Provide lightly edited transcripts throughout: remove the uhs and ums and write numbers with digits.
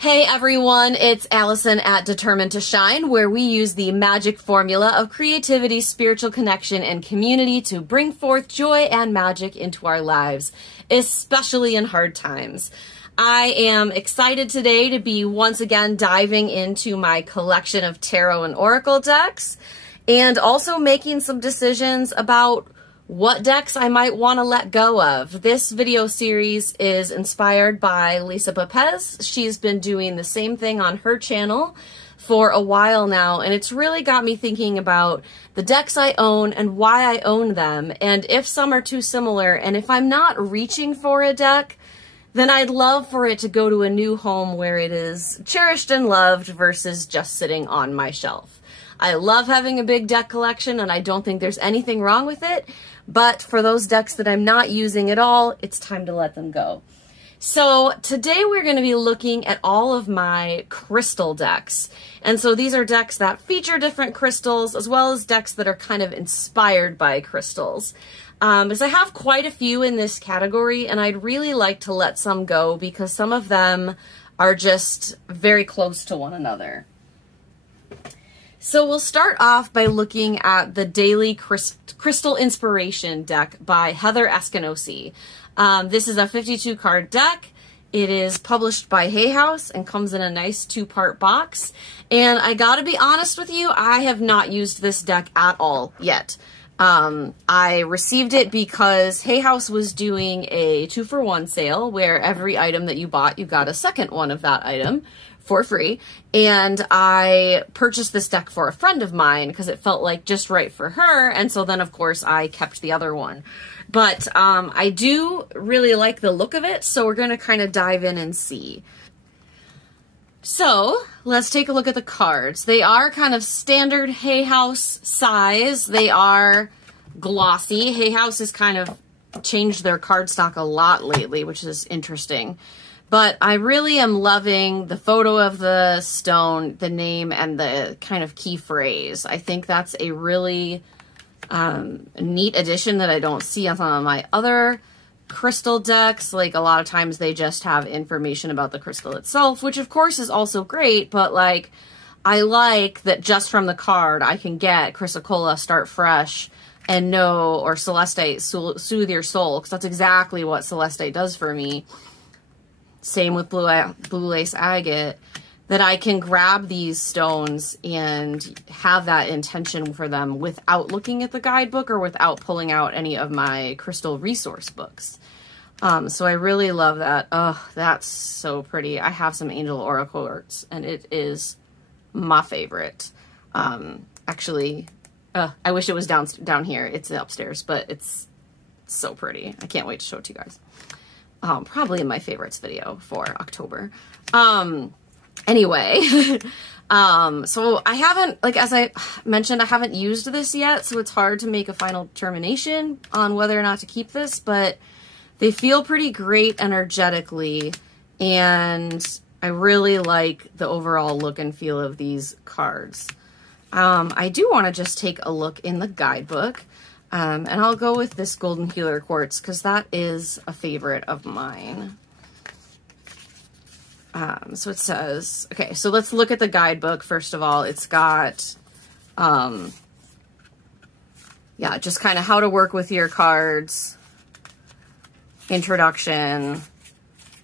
Hey everyone, it's Allyson at Determined to Shine, where we use the magic formula of creativity, spiritual connection, and community to bring forth joy and magic into our lives, especially in hard times. I am excited today to be once again diving into my collection of tarot and oracle decks, and also making some decisions about what decks I might want to let go of. This video series is inspired by Lisa Pepez. She's been doing the same thing on her channel for a while now, and it's really got me thinking about the decks I own and why I own them, and if some are too similar, and if I'm not reaching for a deck, then I'd love for it to go to a new home where it is cherished and loved versus just sitting on my shelf. I love having a big deck collection, and I don't think there's anything wrong with it, but for those decks that I'm not using at all, it's time to let them go. So today we're going to be looking at all of my crystal decks. And so these are decks that feature different crystals, as well as decks that are kind of inspired by crystals. Because I have quite a few in this category, and I'd really like to let some go because some of them are just very close to one another. So we'll start off by looking at the Daily Crystal Inspiration deck by Heather Eskinosi. This is a 52 card deck. It is published by Hay House and comes in a nice 2-part box. And I gotta be honest with you, I have not used this deck at all yet. I received it because Hay House was doing a 2-for-1 sale where every item that you bought, you got a second one of that item for free, and I purchased this deck for a friend of mine because it felt like just right for her, and so then of course I kept the other one. But I do really like the look of it, so we're going to kind of dive in and see. So let's take a look at the cards. They are kind of standard Hay House size. They are glossy. Hay House has kind of changed their card stock a lot lately, which is interesting. But I really am loving the photo of the stone, the name, and the kind of key phrase. I think that's a really neat addition that I don't see on some of my other crystal decks. Like, a lot of times they just have information about the crystal itself, which of course is also great, but like, I like that just from the card I can get Chrysocolla, Start Fresh, and know, or Celestite, Soothe Your Soul, because that's exactly what Celestite does for me. Same with Blue Lace Agate, that I can grab these stones and have that intention for them without looking at the guidebook or without pulling out any of my crystal resource books. So I really love that. Oh, that's so pretty. I have some Angel Oracle Quartz, and it is my favorite. Actually, I wish it was down here. It's upstairs, but it's so pretty. I can't wait to show it to you guys. Probably in my favorites video for October. Anyway, so I haven't, like, as I mentioned, I haven't used this yet, so it's hard to make a final determination on whether or not to keep this, but they feel pretty great energetically, and I really like the overall look and feel of these cards. I do want to just take a look in the guidebook. And I'll go with this Golden Healer Quartz because that is a favorite of mine. So it says, okay, so let's look at the guidebook. First of all, it's got, yeah, just kind of how to work with your cards, introduction,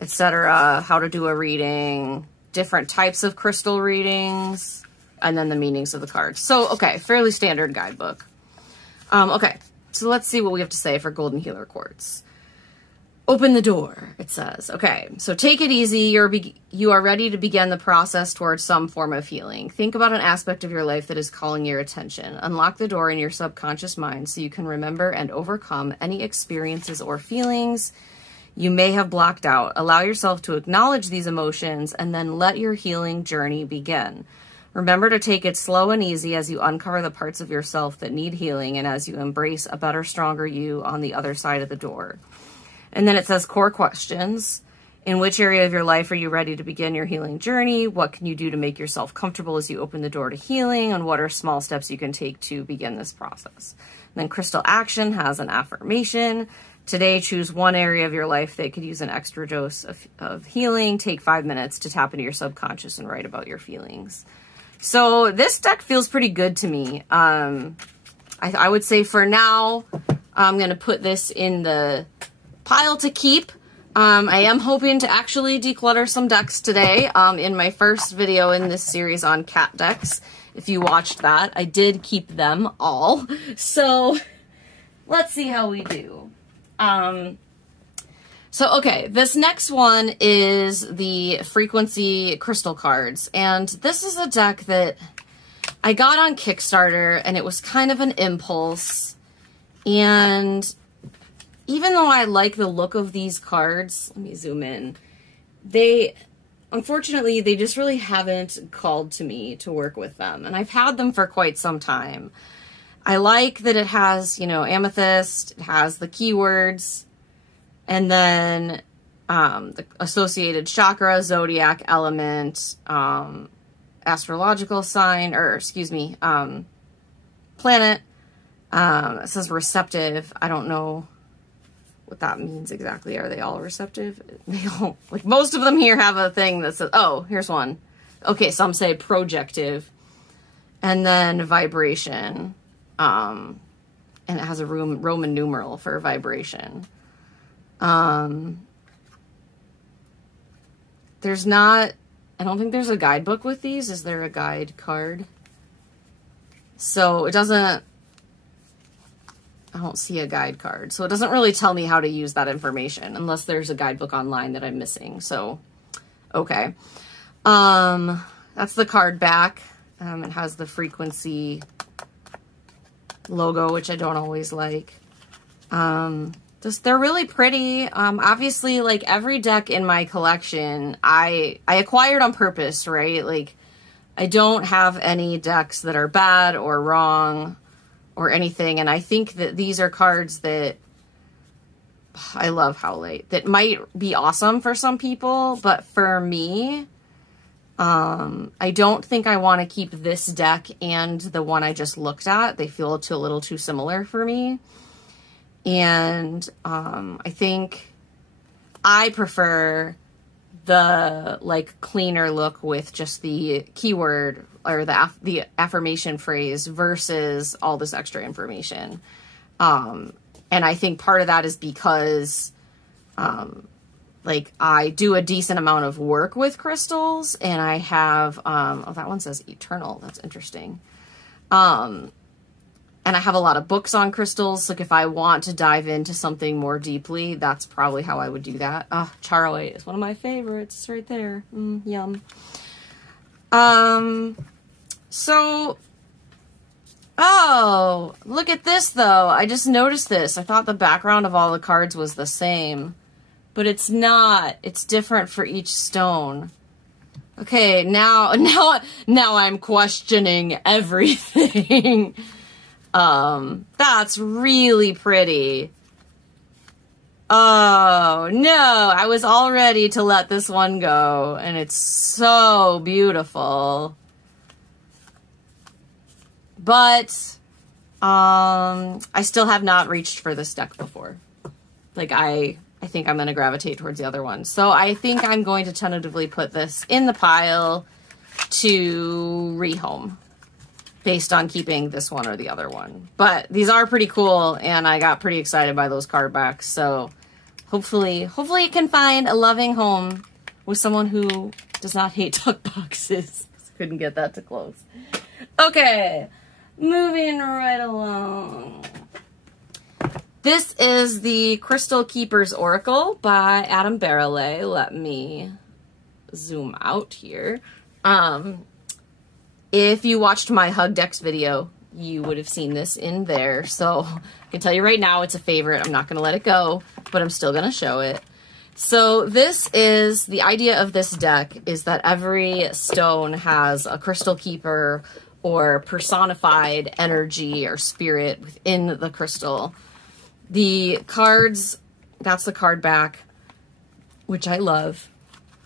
etc., how to do a reading, different types of crystal readings, and then the meanings of the cards. So, okay, fairly standard guidebook. Okay, so let's see what we have to say for Golden Healer Quartz. Open the door, it says. Okay, so take it easy. You are ready to begin the process towards some form of healing. Think about an aspect of your life that is calling your attention. Unlock the door in your subconscious mind so you can remember and overcome any experiences or feelings you may have blocked out. Allow yourself to acknowledge these emotions and then let your healing journey begin. Remember to take it slow and easy as you uncover the parts of yourself that need healing and as you embrace a better, stronger you on the other side of the door. And then it says core questions. In which area of your life are you ready to begin your healing journey? What can you do to make yourself comfortable as you open the door to healing? And what are small steps you can take to begin this process? And then Crystal Action has an affirmation. Today, choose one area of your life that could use an extra dose of healing. Take 5 minutes to tap into your subconscious and write about your feelings. So this deck feels pretty good to me. I would say for now, I'm going to put this in the pile to keep. I am hoping to actually declutter some decks today. In my first video in this series on cat decks, if you watched that, I did keep them all. So let's see how we do. Okay, this next one is the Frequency Crystal cards. And this is a deck that I got on Kickstarter, and it was kind of an impulse. And even though I like the look of these cards, let me zoom in, unfortunately, they just really haven't called to me to work with them. And I've had them for quite some time. I like that it has, you know, amethyst, it has the keywords, and then the associated chakra, zodiac element, astrological sign, or excuse me, planet. It says receptive. I don't know what that means exactly. Are they all receptive? They all, like, most of them here have a thing that says, oh, here's one. Okay, some say projective, and then vibration. And it has a Roman numeral for vibration. There's not, I don't think there's a guidebook with these. Is there a guide card? So it doesn't, I don't see a guide card. So it doesn't really tell me how to use that information unless there's a guidebook online that I'm missing. So, okay. That's the card back. It has the frequency logo, which I don't always like. They're really pretty. Obviously, like every deck in my collection, I acquired on purpose, right? Like, I don't have any decks that are bad or wrong or anything. And I think that these are cards that I love Howlite, that might be awesome for some people, but for me, I don't think I want to keep this deck and the one I just looked at. They feel a little too similar for me. And I think I prefer the like cleaner look with just the keyword or the affirmation phrase versus all this extra information. And I think part of that is because like I do a decent amount of work with crystals, and I have, oh, that one says eternal. That's interesting. And I have a lot of books on crystals. Like if I want to dive into something more deeply, that's probably how I would do that. Oh, charoite is one of my favorites. It's right there. Yum. So, oh, look at this though. I just noticed this. I thought the background of all the cards was the same. But it's not. It's different for each stone. Okay, now I'm questioning everything. That's really pretty. Oh, no. I was all ready to let this one go, and it's so beautiful. But I still have not reached for this deck before. Like I think I'm going to gravitate towards the other one. So I think I'm going to tentatively put this in the pile to rehome based on keeping this one or the other one. But these are pretty cool, and I got pretty excited by those card backs. So hopefully it can find a loving home with someone who does not hate tuck boxes. Couldn't get that to close. Okay, moving right along. This is the Crystal Keeper's Oracle by Adam Barrelay. Let me zoom out here. If you watched my Hug Decks video, you would have seen this in there. So I can tell you right now, it's a favorite. I'm not going to let it go, but I'm still going to show it. So this is, the idea of this deck is that every stone has a crystal keeper or personified energy or spirit within the crystal. The cards, that's the card back, which I love.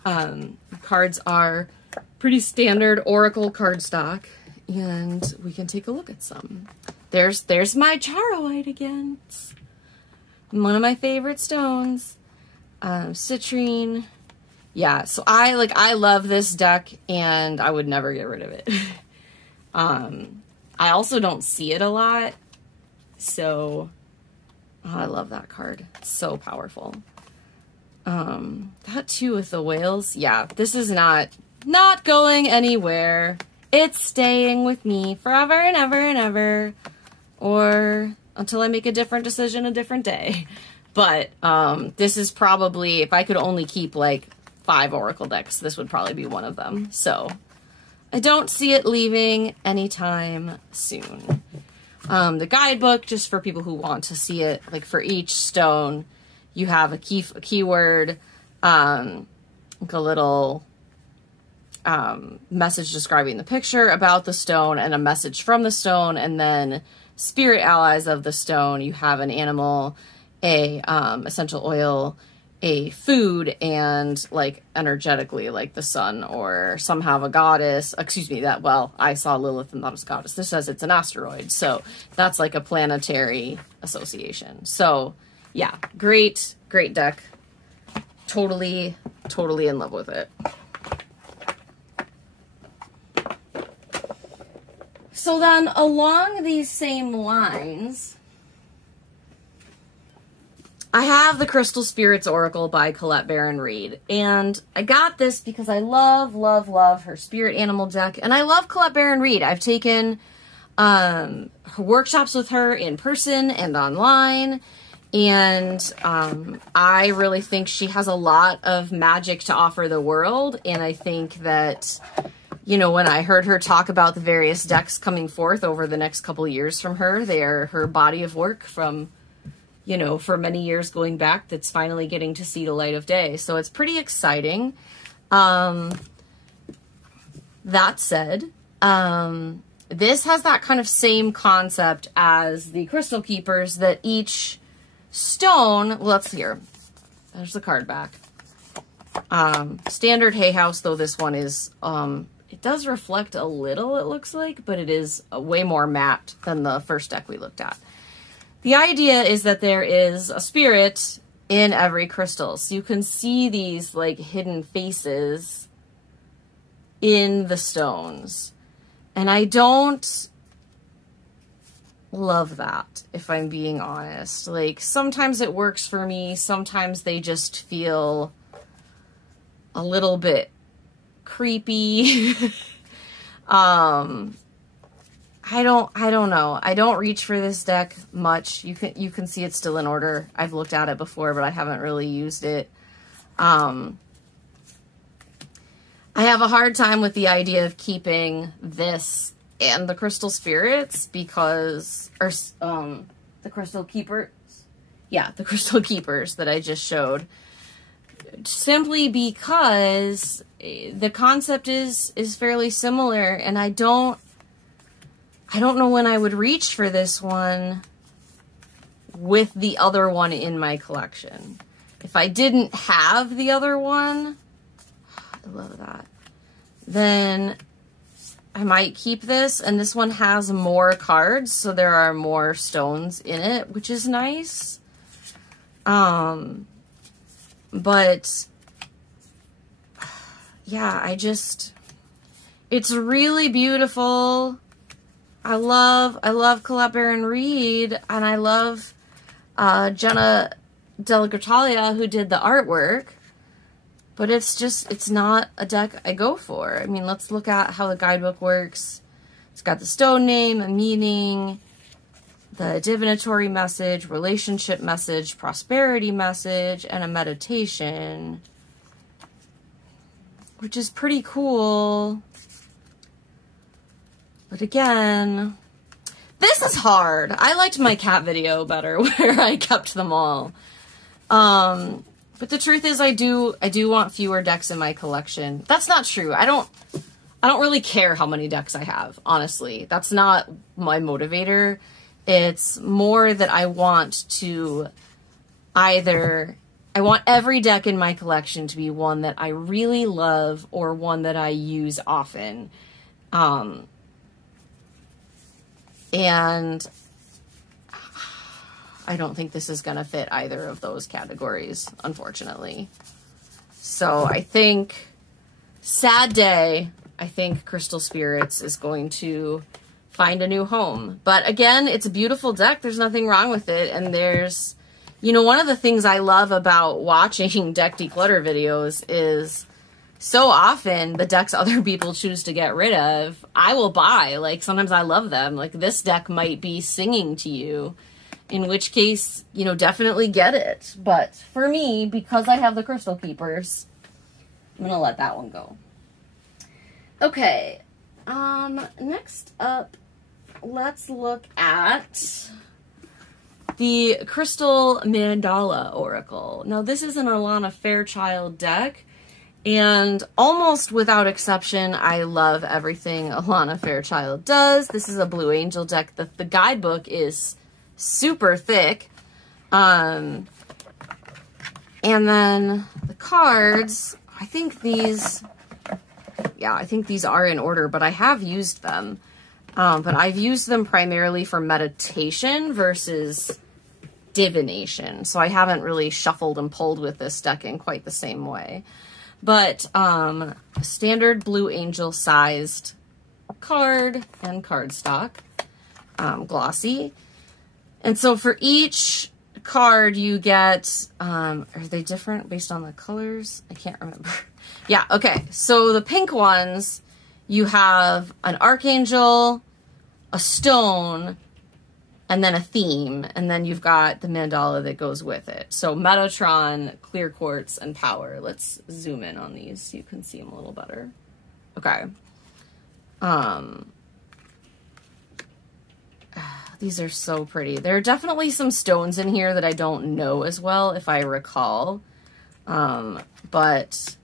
Cards are pretty standard Oracle cardstock, and we can take a look at some. There's my charoite again. One of my favorite stones. Citrine. Yeah, so I love this deck, and I would never get rid of it. I also don't see it a lot, so I love that card. It's so powerful. That too with the whales. Yeah, this is not going anywhere. It's staying with me forever and ever and ever, or until I make a different decision a different day. But this is probably, if I could only keep like 5 Oracle decks, this would probably be one of them. So I don't see it leaving anytime soon. The guidebook, just for people who want to see it, like for each stone, you have a keyword, like a little message describing the picture about the stone, and a message from the stone, and then spirit allies of the stone. You have an animal, a essential oil, a food, and like energetically like the sun, or some have a goddess. Excuse me, I saw Lilith and thought it was a goddess. This says it's an asteroid, so that's like a planetary association. So yeah, great deck. Totally in love with it. So then along these same lines, I have the Crystal Spirits Oracle by Colette Baron Reid, and I got this because I love her spirit animal deck, and I love Colette Baron Reid. I've taken her workshops with her in person and online, and I really think she has a lot of magic to offer the world, and I think that, you know, when I heard her talk about the various decks coming forth over the next couple of years from her, they are her body of work from, you know, for many years going back, that's finally getting to see the light of day. So it's pretty exciting. That said, this has that kind of same concept as the Crystal Keepers, that each stone, well, let's here. There's the card back. Standard Hay House, though this one is, it does reflect a little, it looks like, but it is way more matte than the first deck we looked at. The idea is that there is a spirit in every crystal. So you can see these like hidden faces in the stones. And I don't love that, if I'm being honest. Like, sometimes it works for me. Sometimes they just feel a little bit creepy. I don't know. I don't reach for this deck much. You can see it's still in order. I've looked at it before, but I haven't really used it. I have a hard time with the idea of keeping this and the Crystal Spirits because, or the Crystal Keepers. Yeah, the Crystal Keepers that I just showed. Simply because the concept is fairly similar, and I don't know when I would reach for this one with the other one in my collection. If I didn't have the other one, I love that, then I might keep this. And this one has more cards, so there are more stones in it, which is nice. But yeah, it's really beautiful. I love Colette Baron Reid, and I love Jenna Della Gratalia, who did the artwork, but it's not a deck I go for. I mean, let's look at how the guidebook works. It's got the stone name, a meaning, the divinatory message, relationship message, prosperity message, and a meditation, which is pretty cool. But again, this is hard. I liked my cat video better where I kept them all. But the truth is I do want fewer decks in my collection. That's not true. I don't really care how many decks I have, honestly. That's not my motivator. It's more that I want every deck in my collection to be one that I really love or one that I use often. And I don't think this is going to fit either of those categories, unfortunately. So I think, sad day, I think Crystal Spirits is going to find a new home. But again, it's a beautiful deck. There's nothing wrong with it. And there's, you know, one of the things I love about watching deck declutter videos is so often the decks other people choose to get rid of, I will buy. Like, sometimes I love them. Like, this deck might be singing to you, in which case, you know, definitely get it. But for me, because I have the Crystal Keepers, I'm going to let that one go. Okay. Next up, let's look at the Crystal Mandala Oracle. Now, this is an Alana Fairchild deck. And almost without exception, I love everything Alana Fairchild does. This is a Blue Angel deck. The guidebook is super thick. And then the cards, I think these are in order, but I have used them. But I've used them primarily for meditation versus divination. So I haven't really shuffled and pulled with this deck in quite the same way. But standard Blue Angel sized card and cardstock, glossy. And so for each card you get, are they different based on the colors? I can't remember. Yeah, okay. So the pink ones, you have an archangel, a stone, and then a theme, and then you've got the mandala that goes with it. So Metatron, Clear Quartz, and Power. Let's zoom in on these so you can see them a little better. Okay. These are so pretty. There are definitely some stones in here that I don't know as well, if I recall. But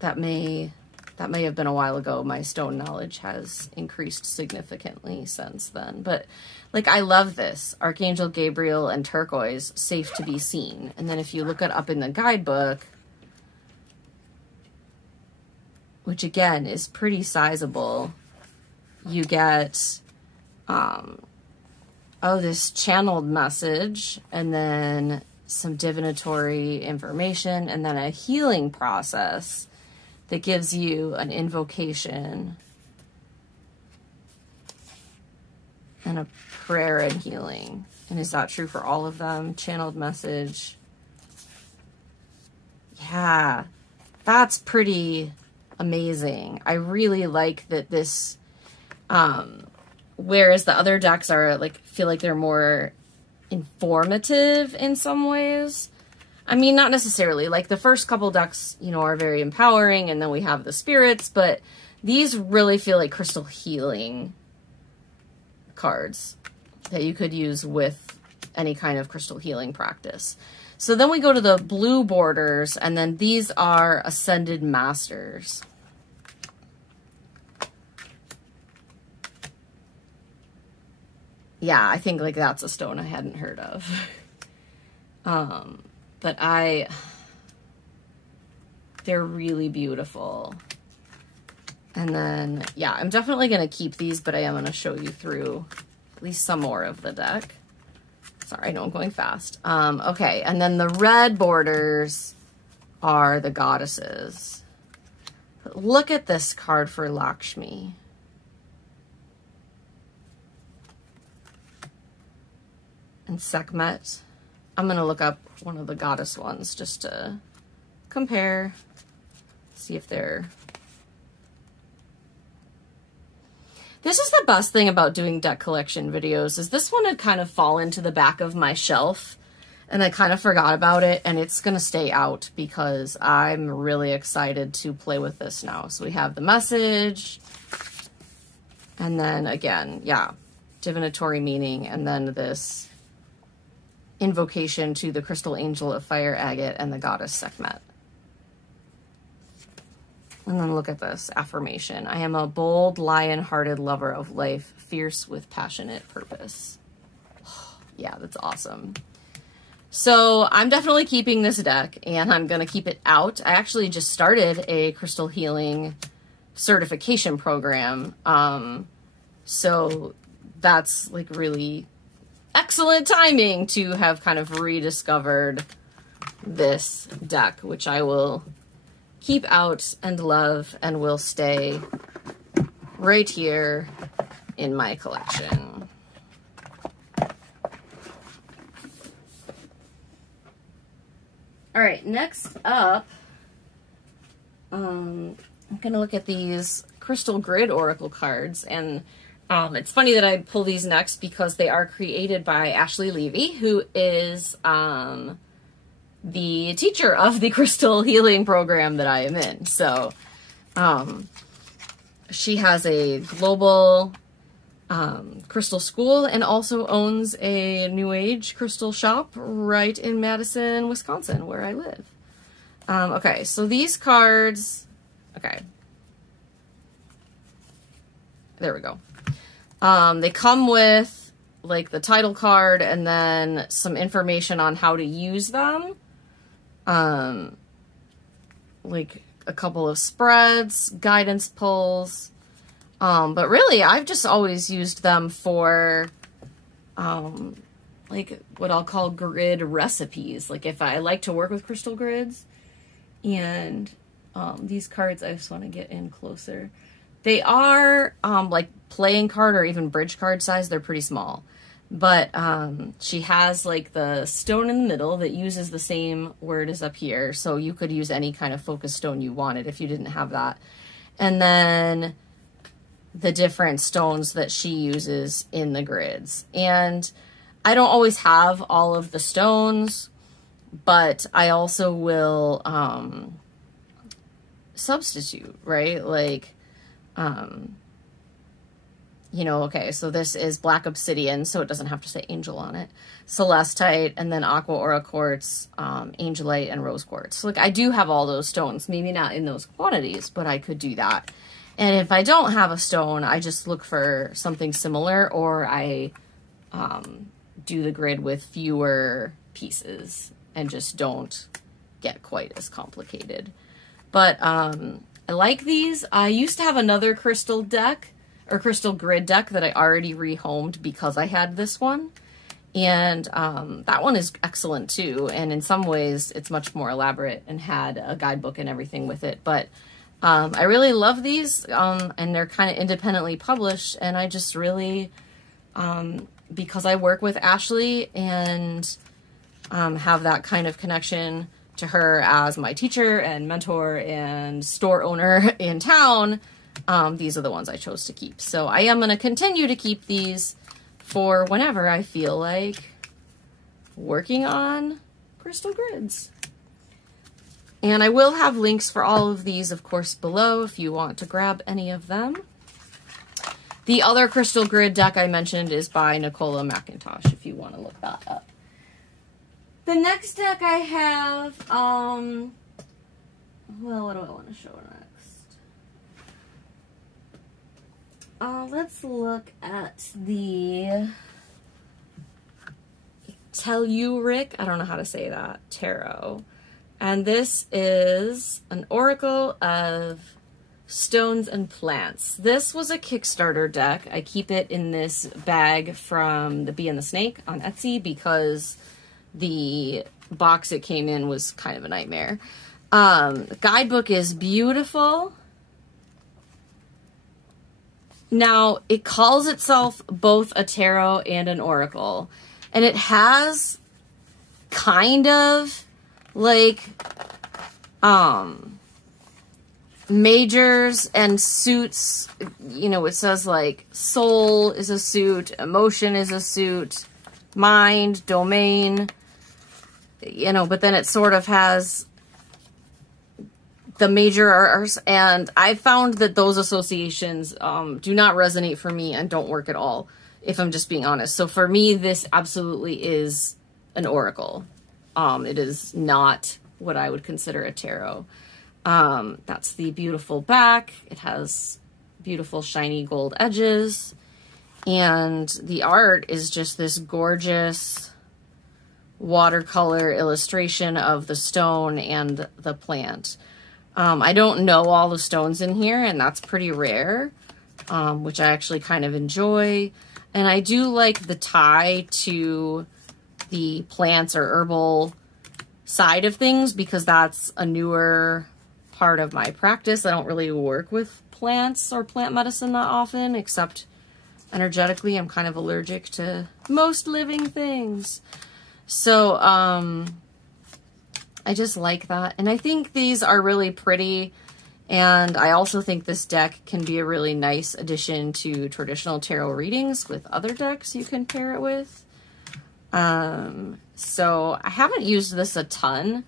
that may have been a while ago. My stone knowledge has increased significantly since then. But, like, I love this. Archangel Gabriel and turquoise, safe to be seen. And then if you look it up in the guidebook, which, again, is pretty sizable, you get, this channeled message, and then some divinatory information, and then a healing process that gives you an invocation and a prayer and healing. And is that true for all of them? Channeled message. Yeah, that's pretty amazing. I really like that this, whereas the other decks are like, feel like they're more informative in some ways. I mean, not necessarily. Like, the first couple decks, you know, are very empowering, and then we have the spirits, but these really feel like crystal healing cards that you could use with any kind of crystal healing practice. So then we go to the blue borders, and then these are Ascended Masters. Yeah, I think, like, that's a stone I hadn't heard of. But they're really beautiful. And then, yeah, I'm definitely going to keep these, but I am going to show you through at least some more of the deck. Sorry, I know I'm going fast. Okay, and then the red borders are the goddesses. But look at this card for Lakshmi. And Sekhmet. I'm going to look up one of the goddess ones just to compare, see if they're... This is the best thing about doing deck collection videos, is this one had kind of fallen to the back of my shelf, and I kind of forgot about it, and it's going to stay out because I'm really excited to play with this now. So we have the message, and then again, yeah, divinatory meaning, and then this invocation to the crystal angel of fire agate and the goddess Sekhmet. And then look at this affirmation. I am a bold, lion-hearted lover of life, fierce with passionate purpose. Yeah, that's awesome. So I'm definitely keeping this deck, and I'm going to keep it out. I actually just started a crystal healing certification program. So that's like really excellent timing to have kind of rediscovered this deck, which I will keep out and love and will stay right here in my collection. All right, next up, I'm going to look at these Crystal Grid Oracle cards, and it's funny that I pull these next because they are created by Ashley Levy, who is the teacher of the crystal healing program that I am in. So she has a global crystal school and also owns a New Age crystal shop right in Madison, Wisconsin, where I live. Okay, so these cards, okay. There we go. They come with like the title card and then some information on how to use them. Like a couple of spreads, guidance pulls. But really, I've just always used them for, like what I'll call grid recipes. Like if I like to work with crystal grids, and, these cards, I just want to get in closer. They are, like playing card or even bridge card size. They're pretty small, but, she has like the stone in the middle that uses the same word as up here. So you could use any kind of focus stone you wanted if you didn't have that. And then the different stones that she uses in the grids. And I don't always have all of the stones, but I also will substitute, right? Like, you know, okay, so this is black obsidian, so it doesn't have to say angel on it. Celestite, and then aqua aura quartz, angelite, and rose quartz. So like I do have all those stones, maybe not in those quantities, but I could do that. And if I don't have a stone, I just look for something similar, or I do the grid with fewer pieces and just don't get quite as complicated. But I like these. I used to have another crystal deck, or crystal grid deck, that I already rehomed because I had this one. And that one is excellent too. And in some ways, it's much more elaborate and had a guidebook and everything with it. But I really love these, and they're kind of independently published, and I just really, because I work with Ashley and have that kind of connection to her as my teacher and mentor and store owner in town, these are the ones I chose to keep. So I am going to continue to keep these for whenever I feel like working on crystal grids. And I will have links for all of these, of course, below if you want to grab any of them. The other crystal grid deck I mentioned is by Nicola McIntosh, if you want to look that up. The next deck I have, well, what do I want to show next? Let's look at the Telluric, I don't know how to say that, tarot. And this is an oracle of stones and plants. This was a Kickstarter deck. I keep it in this bag from The Bee and the Snake on Etsy because the box it came in was kind of a nightmare. The guidebook is beautiful. Now, it calls itself both a tarot and an oracle. And it has kind of like majors and suits. You know, it says like soul is a suit, emotion is a suit, mind, domain, you know, but then it sort of has the major R's, and I found that those associations do not resonate for me and don't work at all, if I'm just being honest. So for me, this absolutely is an oracle. It is not what I would consider a tarot. That's the beautiful back. It has beautiful shiny gold edges. And the art is just this gorgeous watercolor illustration of the stone and the plant. I don't know all the stones in here, and that's pretty rare, which I actually kind of enjoy. And I do like the tie to the plants or herbal side of things because that's a newer part of my practice. I don't really work with plants or plant medicine that often, except energetically. I'm kind of allergic to most living things. So I just like that. And I think these are really pretty. And I also think this deck can be a really nice addition to traditional tarot readings with other decks you can pair it with. So I haven't used this a ton.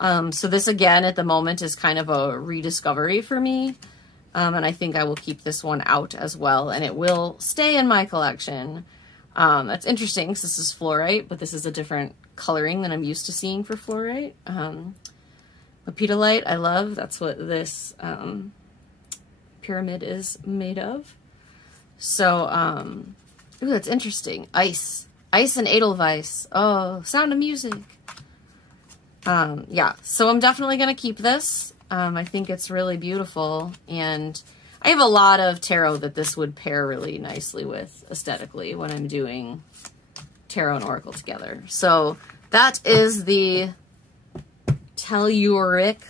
So this again at the moment is kind of a rediscovery for me. And I think I will keep this one out as well, and it will stay in my collection. That's interesting because this is fluorite, but this is a different coloring than I'm used to seeing for fluorite. Lepidolite, I love. That's what this pyramid is made of. So, ooh, that's interesting. Ice and Edelweiss. Oh, Sound of Music. Yeah, so I'm definitely going to keep this. I think it's really beautiful, and I have a lot of tarot that this would pair really nicely with aesthetically when I'm doing tarot and oracle together. So that is the Telluric,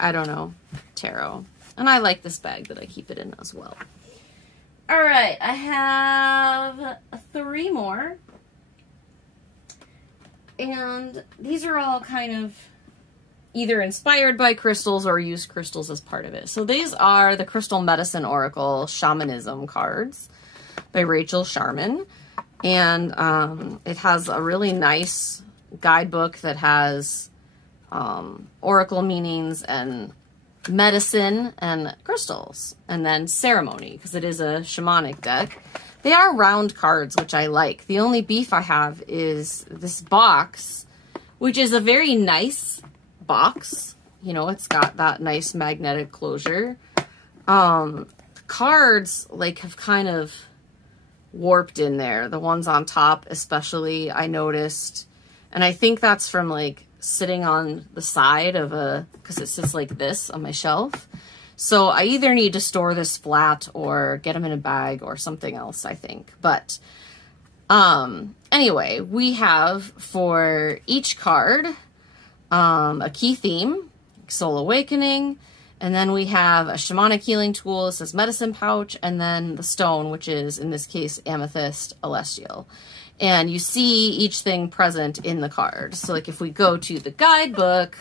I don't know, tarot. And I like this bag that I keep it in as well. All right, I have 3 more. And these are all kind of either inspired by crystals or use crystals as part of it. So these are the Crystal Medicine Oracle Shamanism cards by Rachel Sharman. And it has a really nice guidebook that has oracle meanings and medicine and crystals, and then ceremony, because it is a shamanic deck. They are round cards, which I like. The only beef I have is this box, which is a very nice box. You know, it's got that nice magnetic closure. Cards, like, have kind of warped in there. The ones on top, especially, I noticed. And I think that's from, like, sitting on the side of because it sits like this on my shelf. So I either need to store this flat or get them in a bag or something else, I think. But anyway, we have for each card a key theme, Soul Awakening, and then we have a shamanic healing tool. It says medicine pouch, and then the stone, which is, in this case, amethyst celestial. And you see each thing present in the card. So, like, if we go to the guidebook,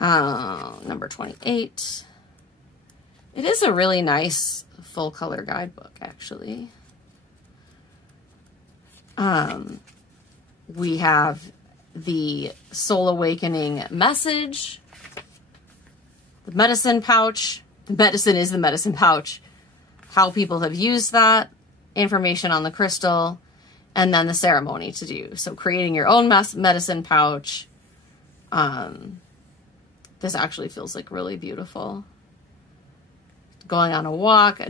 number 28, it is a really nice full color guidebook, actually. We have the Soul Awakening message, the medicine pouch. The medicine is the medicine pouch. How people have used that, information on the crystal, and then the ceremony to do. So creating your own medicine pouch. This actually feels like really beautiful. Going on a walk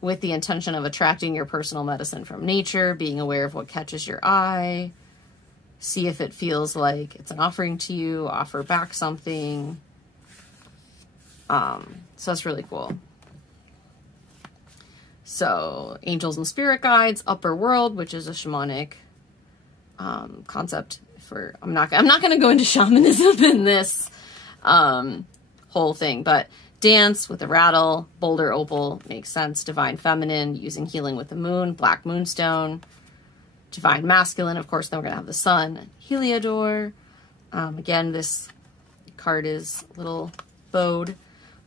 with the intention of attracting your personal medicine from nature, being aware of what catches your eye. See if it feels like it's an offering to you, offer back something. So that's really cool. So angels and spirit guides, upper world, which is a shamanic concept for, I'm not going to go into shamanism in this whole thing, but dance with a rattle, boulder opal makes sense, divine feminine, using healing with the moon, black moonstone, divine masculine, of course, then we're going to have the sun, Heliodor. Again, this card is a little bowed.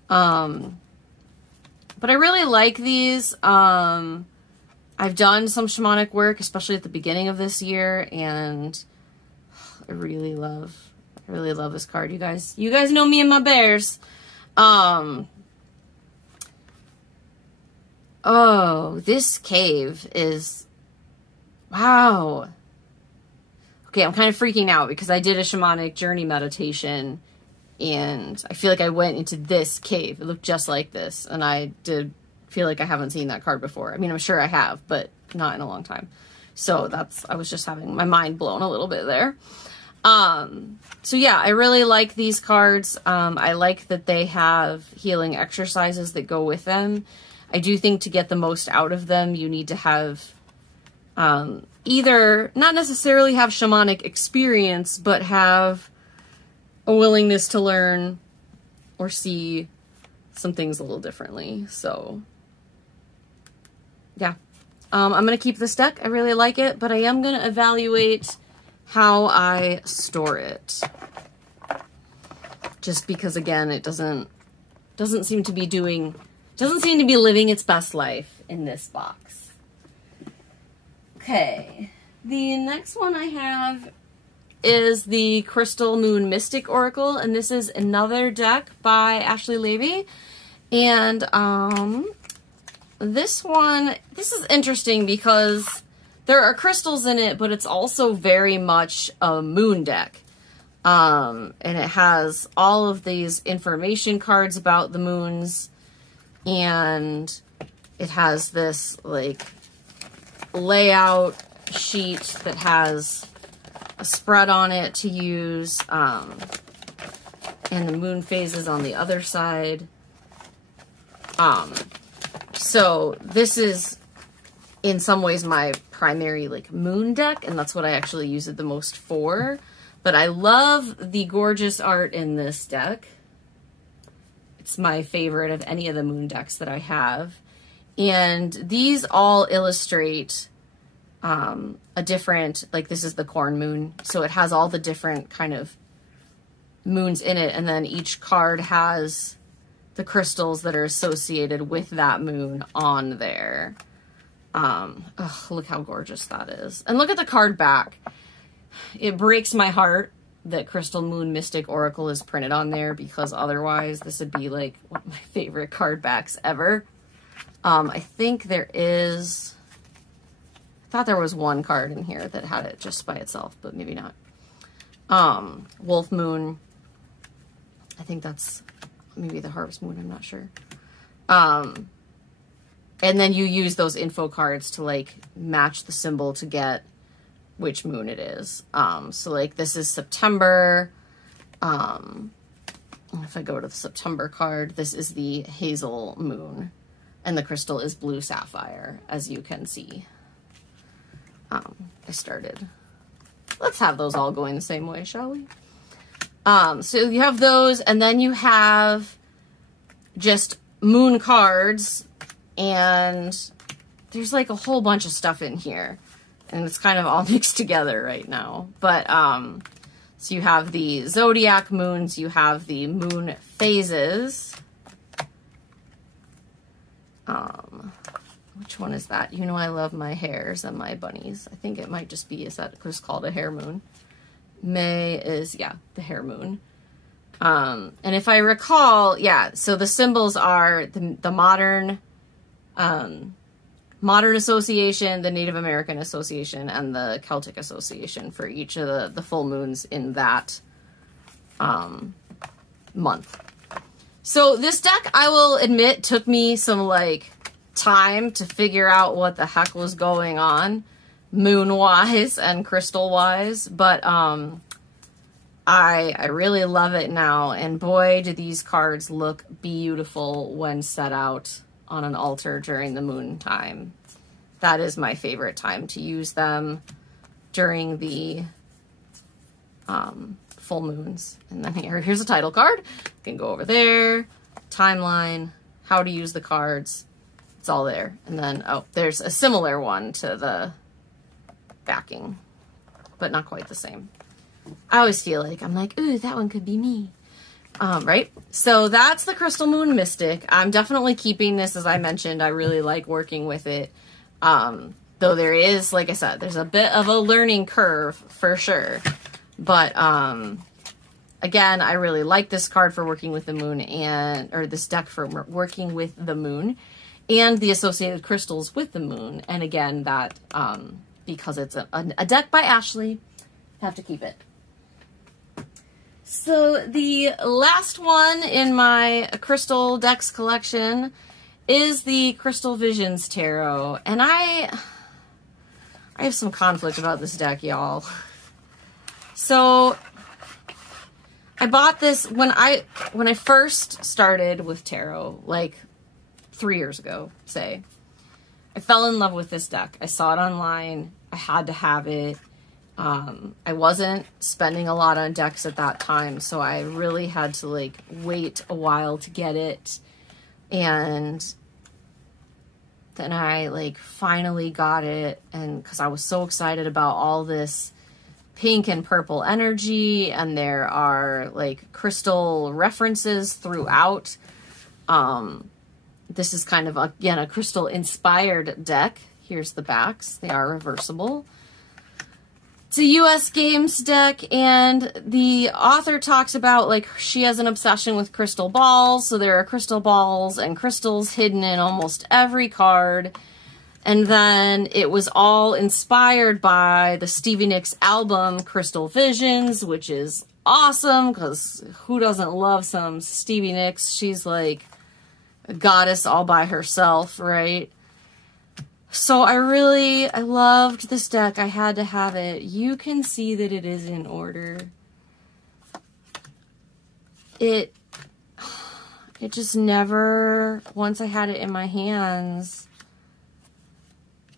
But I really like these. I've done some shamanic work, especially at the beginning of this year, and I really love this card. You guys know me and my bears. Oh, this cave is, wow. Okay, I'm kind of freaking out because I did a shamanic journey meditation and I feel like I went into this cave. It looked just like this, and I did feel like I haven't seen that card before. I mean, I'm sure I have, but not in a long time. So I was just having my mind blown a little bit there. So yeah, I really like these cards. I like that they have healing exercises that go with them. I do think to get the most out of them, you need to have either not necessarily have shamanic experience, but have a willingness to learn or see some things a little differently. So yeah, I'm going to keep this deck. I really like it, but I am going to evaluate how I store it. Just because, again, it doesn't seem to be living its best life in this box. Okay, the next one I have is the Crystal Moon Mystic Oracle, and this is another deck by Ashley Levy. And this is interesting because there are crystals in it, but it's also very much a moon deck. And it has all of these information cards about the moons, and it has this like layout sheet that has a spread on it to use, and the moon phases on the other side. So this is in some ways my primary like moon deck, and that's what I actually use it the most for. But I love the gorgeous art in this deck. It's my favorite of any of the moon decks that I have. And these all illustrate a different, like this is the corn moon. So it has all the different kind of moons in it. And then each card has the crystals that are associated with that moon on there. Oh, look how gorgeous that is. And look at the card back. It breaks my heart that Crystal Moon Mystic Oracle is printed on there, because otherwise this would be like one of my favorite card backs ever. I think there is, I thought there was one card in here that had it just by itself, but maybe not. Wolf Moon. I think that's maybe the Harvest Moon, I'm not sure. And then you use those info cards to like match the symbol to get which moon it is. So like this is September. If I go to the September card, this is the Hazel Moon, and the crystal is blue sapphire, as you can see. I started. Let's have those all going the same way, shall we? So you have those, and then you have just moon cards, and there's like a whole bunch of stuff in here. And it's kind of all mixed together right now. But, so you have the zodiac moons, you have the moon phases. Which one is that? You know I love my hares and my bunnies. I think it might just be, is that just called a hare moon? May is, yeah, the hare moon. And if I recall, yeah, so the symbols are the modern Association, the Native American Association, and the Celtic Association for each of the full moons in that month. So this deck, I will admit, took me some like time to figure out what the heck was going on moon-wise and crystal-wise, but I really love it now, and boy, do these cards look beautiful when set out on an altar during the moon time. That is my favorite time to use them, during the full moons. And then here's a title card. You can go over there, timeline, how to use the cards. It's all there. And then, oh, there's a similar one to the backing, but not quite the same. I always feel like, I'm like, ooh, that one could be me. Right? So that's the Crystal Moon Mystic. I'm definitely keeping this, as I mentioned. I really like working with it. Though there is, like I said, there's a bit of a learning curve for sure. But, again, I really like this card for working with the moon, or this deck for working with the moon and the associated crystals with the moon. And again, that, because it's a deck by Ashley, have to keep it. So the last one in my crystal decks collection is the Crystal Visions Tarot. And I have some conflict about this deck, y'all. So I bought this when I first started with tarot, like 3 years ago, say. I fell in love with this deck. I saw it online. I had to have it. I wasn't spending a lot on decks at that time, so I really had to like wait a while to get it. And then I like finally got it, and because I was so excited about all this pink and purple energy, and there are like crystal references throughout. This is kind of, again, a crystal inspired deck. Here's the backs. They are reversible. It's a US Games deck, and the author talks about, like, she has an obsession with crystal balls, so there are crystal balls and crystals hidden in almost every card. And then it was all inspired by the Stevie Nicks album, Crystal Visions, which is awesome, because who doesn't love some Stevie Nicks? She's, like, a goddess all by herself, right? So I loved this deck. I had to have it. You can see that it is in order. It just never, once I had it in my hands,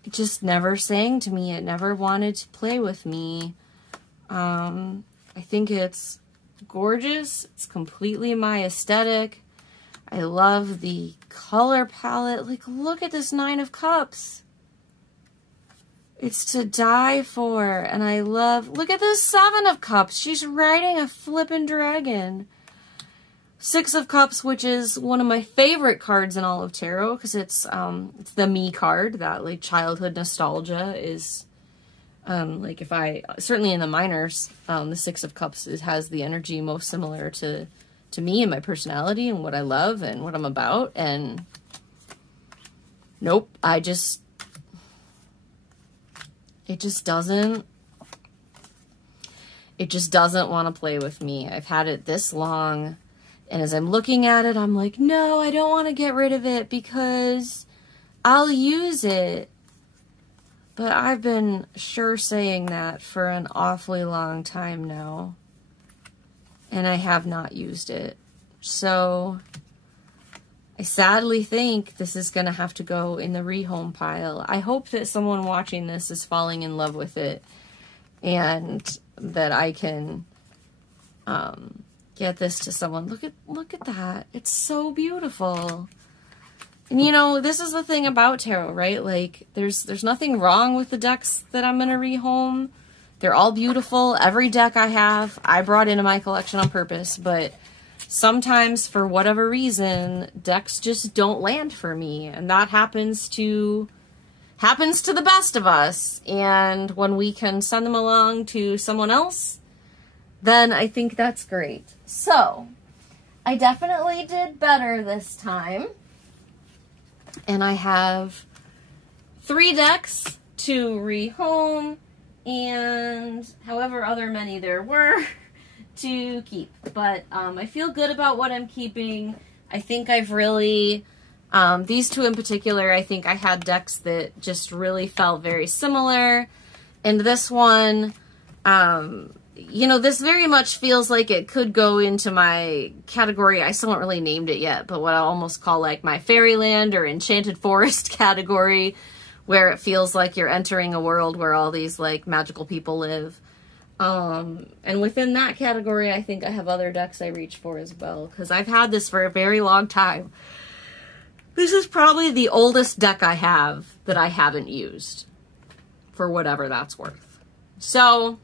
it just never sang to me. It never wanted to play with me. I think it's gorgeous. It's completely my aesthetic. I love the color palette. Like, look at this 9 of Cups. It's to die for. And I love, look at this 7 of Cups. She's riding a flippin' dragon. 6 of Cups, which is one of my favorite cards in all of tarot, because it's the me card. That like childhood nostalgia is like, if I, certainly in the minors, the 6 of Cups, it has the energy most similar to me and my personality and what I love and what I'm about. And nope, it just doesn't want to play with me. I've had it this long, and as I'm looking at it, I'm like, no, I don't want to get rid of it because I'll use it. But I've been sure saying that for an awfully long time now, and I have not used it. So I sadly think this is going to have to go in the rehome pile. I hope that someone watching this is falling in love with it, and that I can get this to someone. Look at that. It's so beautiful. And you know, this is the thing about tarot, right? Like, there's nothing wrong with the decks that I'm going to rehome. They're all beautiful. Every deck I have, I brought into my collection on purpose, but sometimes, for whatever reason, decks just don't land for me, and that happens to the best of us. And when we can send them along to someone else, then I think that's great. So, I definitely did better this time. And I have 3 decks to rehome, and however other many there were to keep. But I feel good about what I'm keeping. I think I've really, these 2 in particular, I think I had decks that just really felt very similar. And this one, you know, this very much feels like it could go into my category. I still haven't really named it yet, but what I almost call like my fairyland or enchanted forest category, where it feels like you're entering a world where all these like magical people live. And within that category, I think I have other decks I reach for as well, because I've had this for a very long time. This is probably the oldest deck I have that I haven't used, for whatever that's worth. So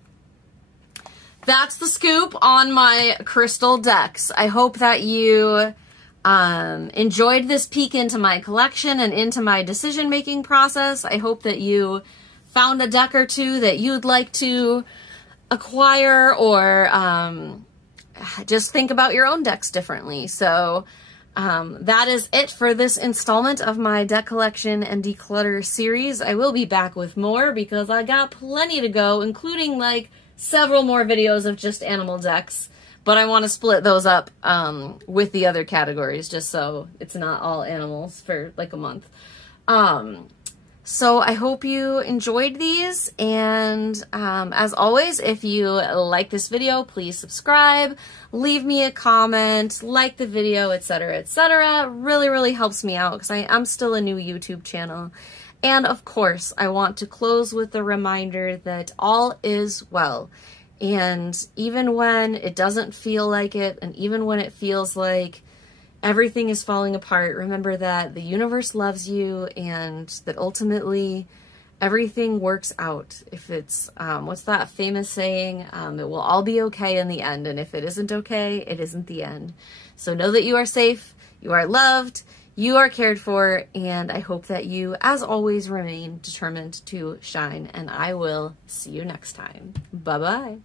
that's the scoop on my crystal decks. I hope that you enjoyed this peek into my collection and into my decision-making process. I hope that you found a deck or 2 that you'd like to acquire, or just think about your own decks differently. So that is it for this installment of my deck collection and declutter series. I will be back with more because I got plenty to go, including like several more videos of just animal decks, but I want to split those up with the other categories, just so it's not all animals for like a month. So I hope you enjoyed these, and as always, if you like this video, please subscribe, leave me a comment, like the video, etc., etc. Really helps me out because I'm still a new YouTube channel. And of course, I want to close with a reminder that all is well. And even when it doesn't feel like it, and even when it feels like everything is falling apart, remember that the universe loves you and that ultimately everything works out. If it's, what's that famous saying? It will all be okay in the end. And if it isn't okay, it isn't the end. So know that you are safe, you are loved, you are cared for, and I hope that you, as always, remain determined to shine. And I will see you next time. Bye-bye.